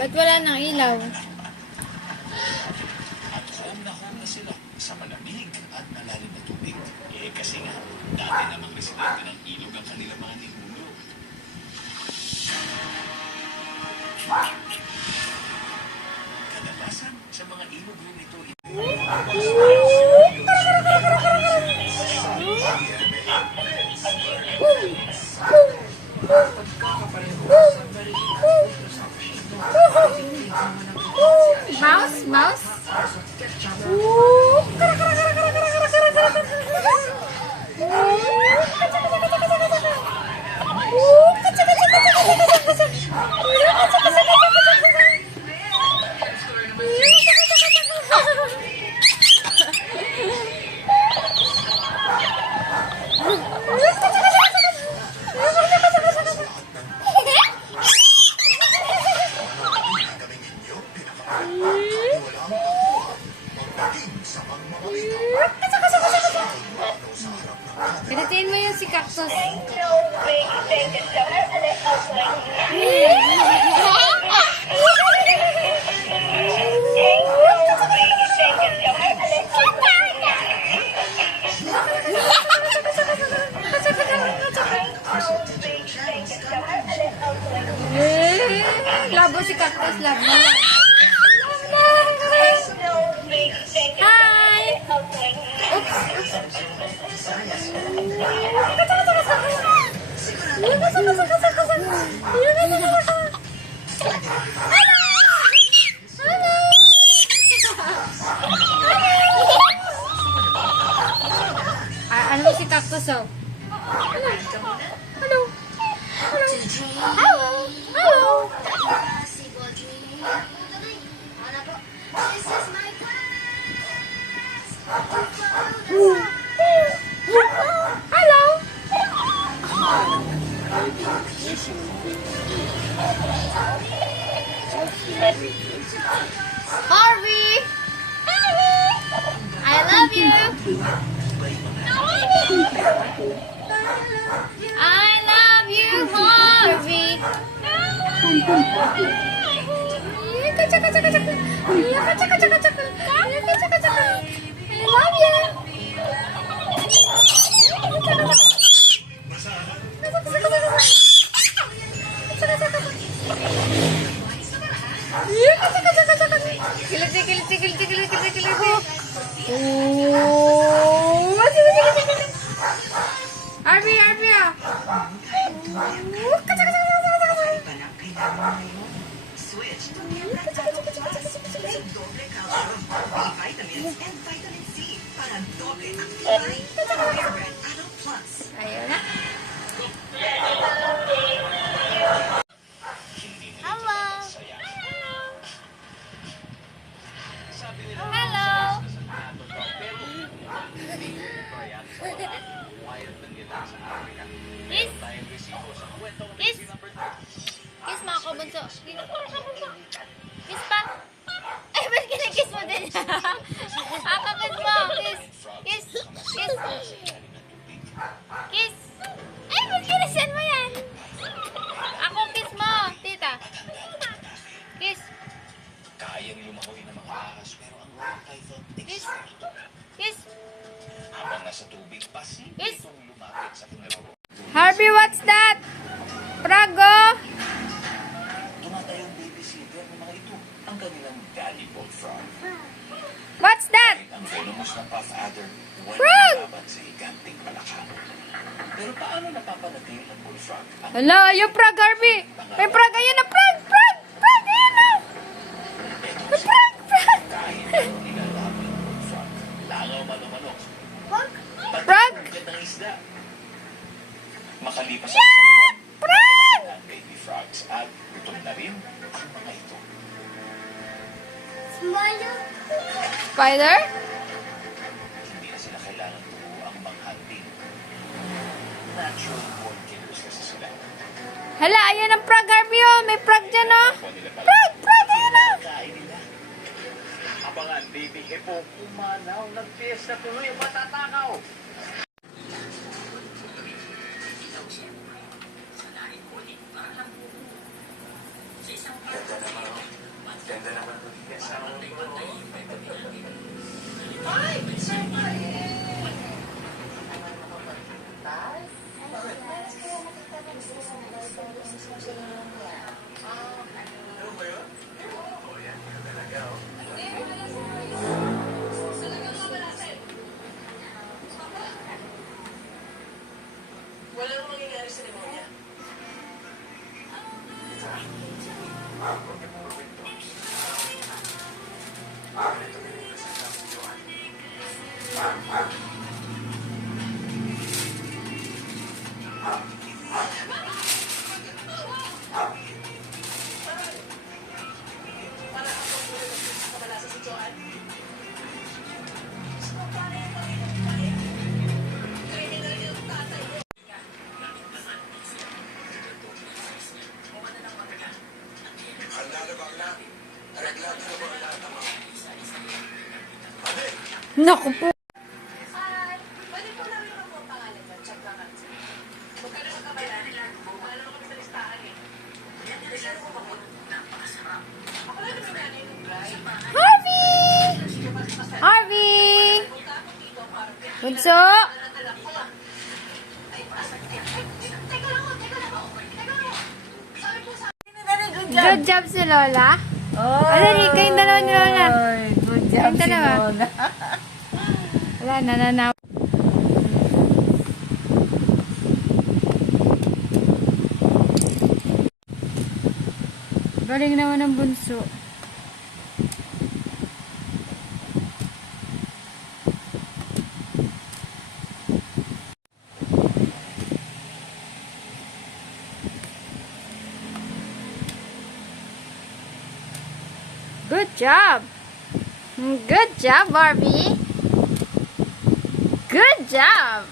Ba't wala nang ilaw? At home na sila sa malamig at malalim na tubig. Kasi nga, dati namang residente ng ilog ang kanilang mga ninuno. Kadalasan, sa mga ilog rin ito, Mouse? Mouse? Pinatiin mo yung si Cactus. Labo si Cactus, labo. Hi! Oops! Ano si Cactus, oh? Hello. Hello. Hello. Hello. Hello. Harvey. I love you. I love you, Harvey. I love you. Harvey, Harvey. Switch to Adult Plus. May doble calcium, B-vitamins, and vitamin C para doble activay. Pure Red Adult Plus. Ayun na. Hello. Hello. Kiss. Kiss. Kiss mga kabunso. Kiss pa. Ay, ba't kinikiss mo din? Kiss mo. Kiss. Kiss. Kiss. Kiss. Ay, ba't kinisan mo yan? Ako, kiss mo. Tita. Kiss. kayang lumahoy ng mga ahas pero ang mga python Kiss. Kiss. habang nasa tubig, pasilip Kiss. itong lumapit sa kinalawa. Harvey, what's that? Prago. Tumatayong babysitter ng mga ito, ang kanilang daddy bullfrog. What's that? Ang venomous na puff adder, Frog! walang laban sa higanting palakang. Pero paano napapanatili ang bullfrog? Ang Hala, yung frog, Harvey. May frog, ayan na, frog, frog, frog, ayan na. May frog, frog. kahit anong ilalaban ng bullfrog, langaw man o manok, Frog? pati ng isda. Makalipas ang isang buwan, Frog! ang baby frogs at gutom na rin ang mga ito. Spider? Hindi na sila kailangan tuo ang manghunting. Natural born killers kasi sila. Hala, ayan ang frog, Harvey, oh. May frog dyan, oh. Frog, frog, ayan na. Kain nila. Abangan, baby hippo, umanaw ng fiesta tuloy ang matatakaw. Ganda naman po din sa Ay! Surprise! Ano ba yun? Oh, yan. Yan talaga, oh. Wala nang mangyayari sa pneumonia. Para ako sa kabalasa si Joanne. Criminal yung tatay mo. Naku po. Pwede po namin mo ang pangalan mo. Check lang natin. Huwag ka na magkabayan. Wala naman kami sa listahan eh. Listahan mo ba po? Napakasarap. Ako lang naman yan yung drive. Harvey! Harvey! Punta ako dito para Bunso? pinadala ko. Ay, teka lang mo, teka lang mo. Teka lang mo. Sabi po sa Good job si Lola. Dali, kayong dalawa ni Lola. Good job Kayong si dalawa. Lola. Wala, nananaw. Galing naman ng bunso. Good job! Good job, Barbie! Good job!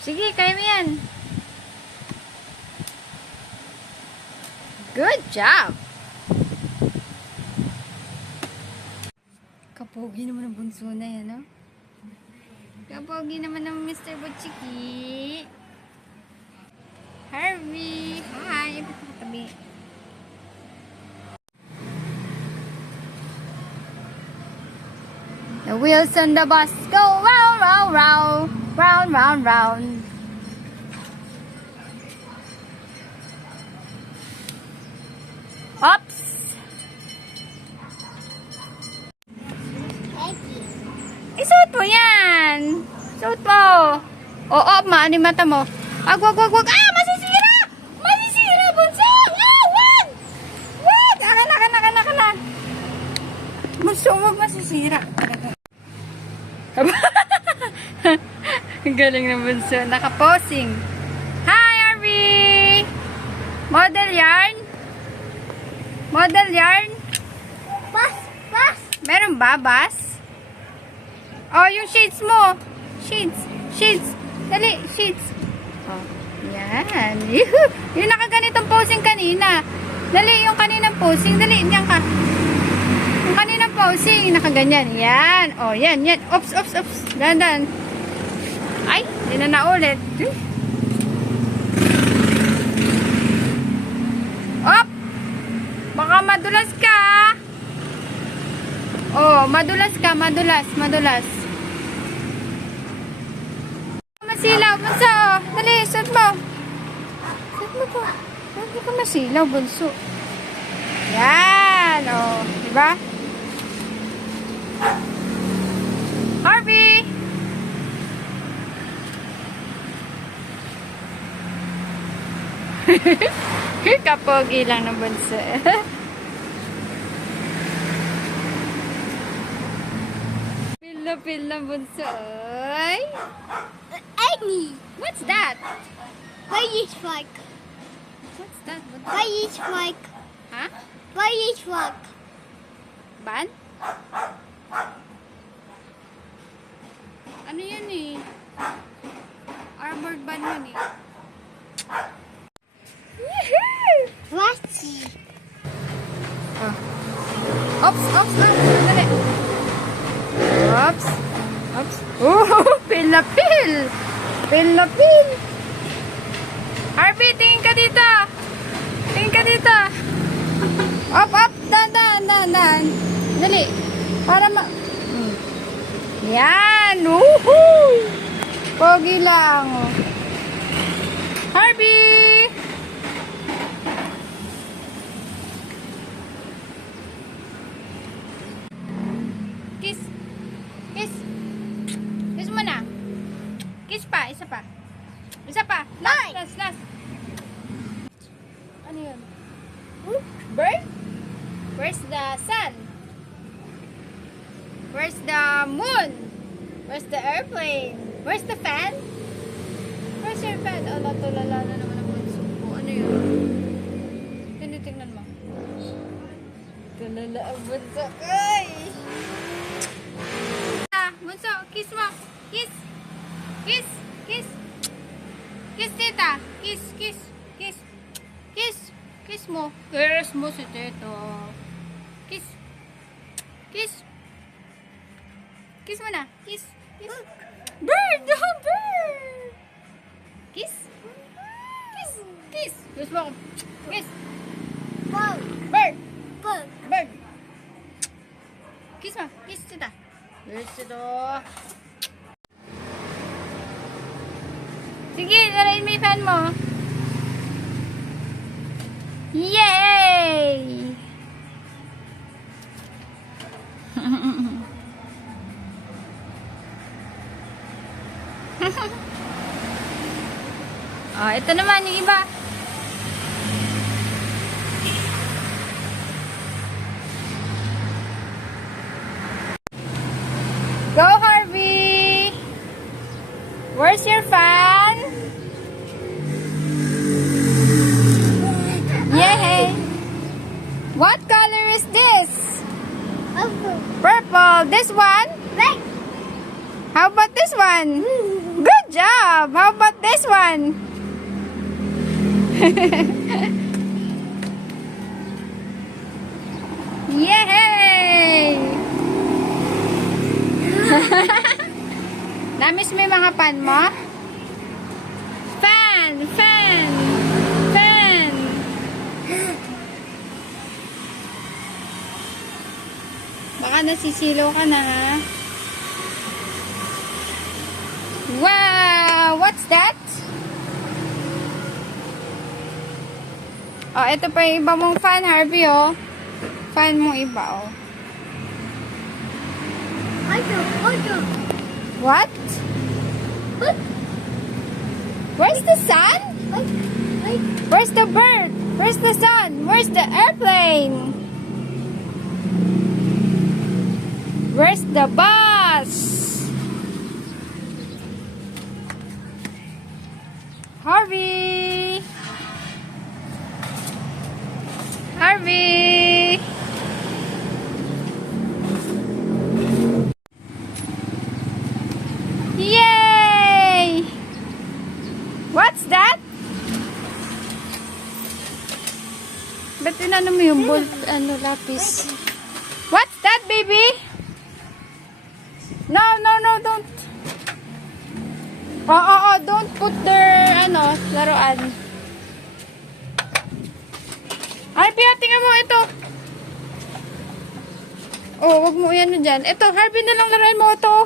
Sige, kaya mo yan. Good job! Kapogi naman ang bunso na yan, no? Kapogi naman ng Mr. Butchiki. Harvey! Hi! Tabi. The wheels on the bus go round, round, round, round, round, round. Oops! Isuot mo yan! Suot mo! Oo, maano yung mata mo? Wag, wag, wag, wag! Ah! Masisira! Masisira, bunso! Ah! Wag! Wag! Akan na! Bunso, wag masisira. Ang galing ng bunso. Nakaposing. Hi, Arby! Model yarn? Model yarn? Bas! Bas! Meron ba, bas? Oh, yung shades mo. Shades. Shades. Dali, shades. Oh, yan. Yung nakaganitong posing kanina. Dali, yung kaninang posing. Dali, diyan ka. Yung kaninang posing, nakaganyan. Yan. Oh, yan, yan. Ops, ops, ops. Dandan. Ay, hindi na naulit. Op! Baka madulas ka. Oh, madulas ka. Madulas, madulas. Masilaw, bunso. Dali, suot mo. Suot mo po. Hindi ka masilaw, bunso. Yan, oh. Diba? Harvey! Kapogi lang ng bunso. Pil ng bunso. Ay! Agni, What's that? why is like? What's that? Why is like? Ha? Why is like? Ban? Ano yan eh? Armored ban yun eh. Woohoo! Rusty. Oh. Ops, ops, ops. Dali. Ops. Ops. Oh, pil na pil. Pil na pil. Harvey, tingin ka dito. Tingin ka dito. pogi lang. Harvey! Kiss. Kiss. Kiss mo na. Kiss pa. Isa pa. Isa pa. Last. Ano yun? Bird? Where's the sun? Where's the moon? Where's the airplane? Where's the fan? Where's your fan? Oh, natulala na naman ang bunso ko. Ano yun? Tinitingnan mo. Tulala ang bunso. Ay! Bunso, kiss mo. Kiss. Kiss. Kiss. Kiss, tita. Kiss, kiss. Kiss. Kiss. Kiss mo. Kiss mo si tito. Kiss. Kiss. Kiss mo na. Kiss. Kiss. Bird! Oh, bird! Kiss. Kiss. Kiss. Kiss mo ako. Kiss. Bird. Bird. Bird. Bird. Kiss mo. Kiss tita. Kiss tito. Sige, larayin mo yung fan mo. Yay! Oh, ito naman yung iba. Go, Harvey! Where's your fan? Yay! What color is this? Purple. Purple. This one? Red. How about this one? Good job! How about this one? Yay! Namiss mo yung mga pan mo? Fan! Fan! Fan! Baka nasisilaw ka na, ha? Wow! What's that? Oh, ito pa yung iba mong fan, Harvey, oh. Fan mong iba, oh. Auto. What? What? Where's the sun? Wait. Where's the bird? Where's the sun? Where's the airplane? Where's the bus? Harvey! Harvey! Yay! What's that? Ba't inano mo yung ball, lapis? What's that, baby? No, don't. Don't put their, laruan. Ay, tingnan mo ito. Oh, wag mo yan dyan. Ito, Harvey na lang laruan mo ito.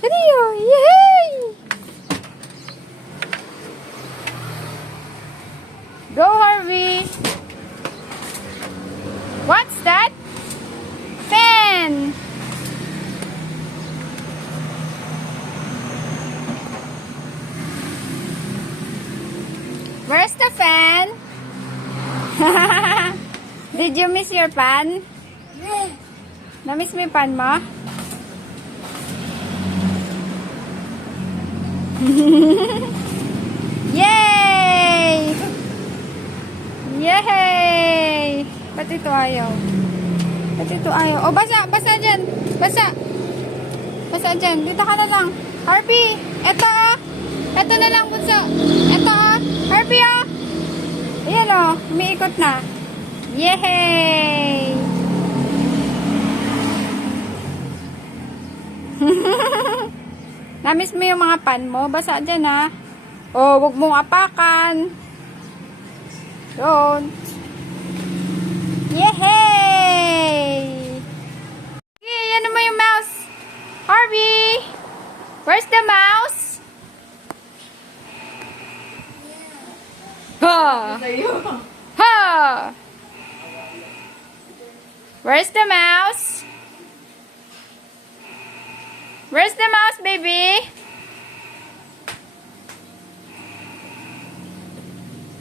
Kaniyo, yay! Go, Harvey. What's that? Fan. Where's the fan? Did you miss your pan? Na-miss mo yung pan mo? Yay! Yay! Ba't ito ayaw? Oh, basa dyan. Basa dyan. Dito ka na lang. Harvey, eto oh. Eto na lang, bunso. Eto oh. Harvey oh. Ayan oh, umiikot na. Yay! Namiss mo yung mga pan mo? Basa dyan ha. Oh, wag mong apakan. Don't. Yay! Okay, yan naman yung mouse. Harvey! Where's the mouse? Ha! Sa'yo. Ha! Where's the mouse? Where's the mouse, baby?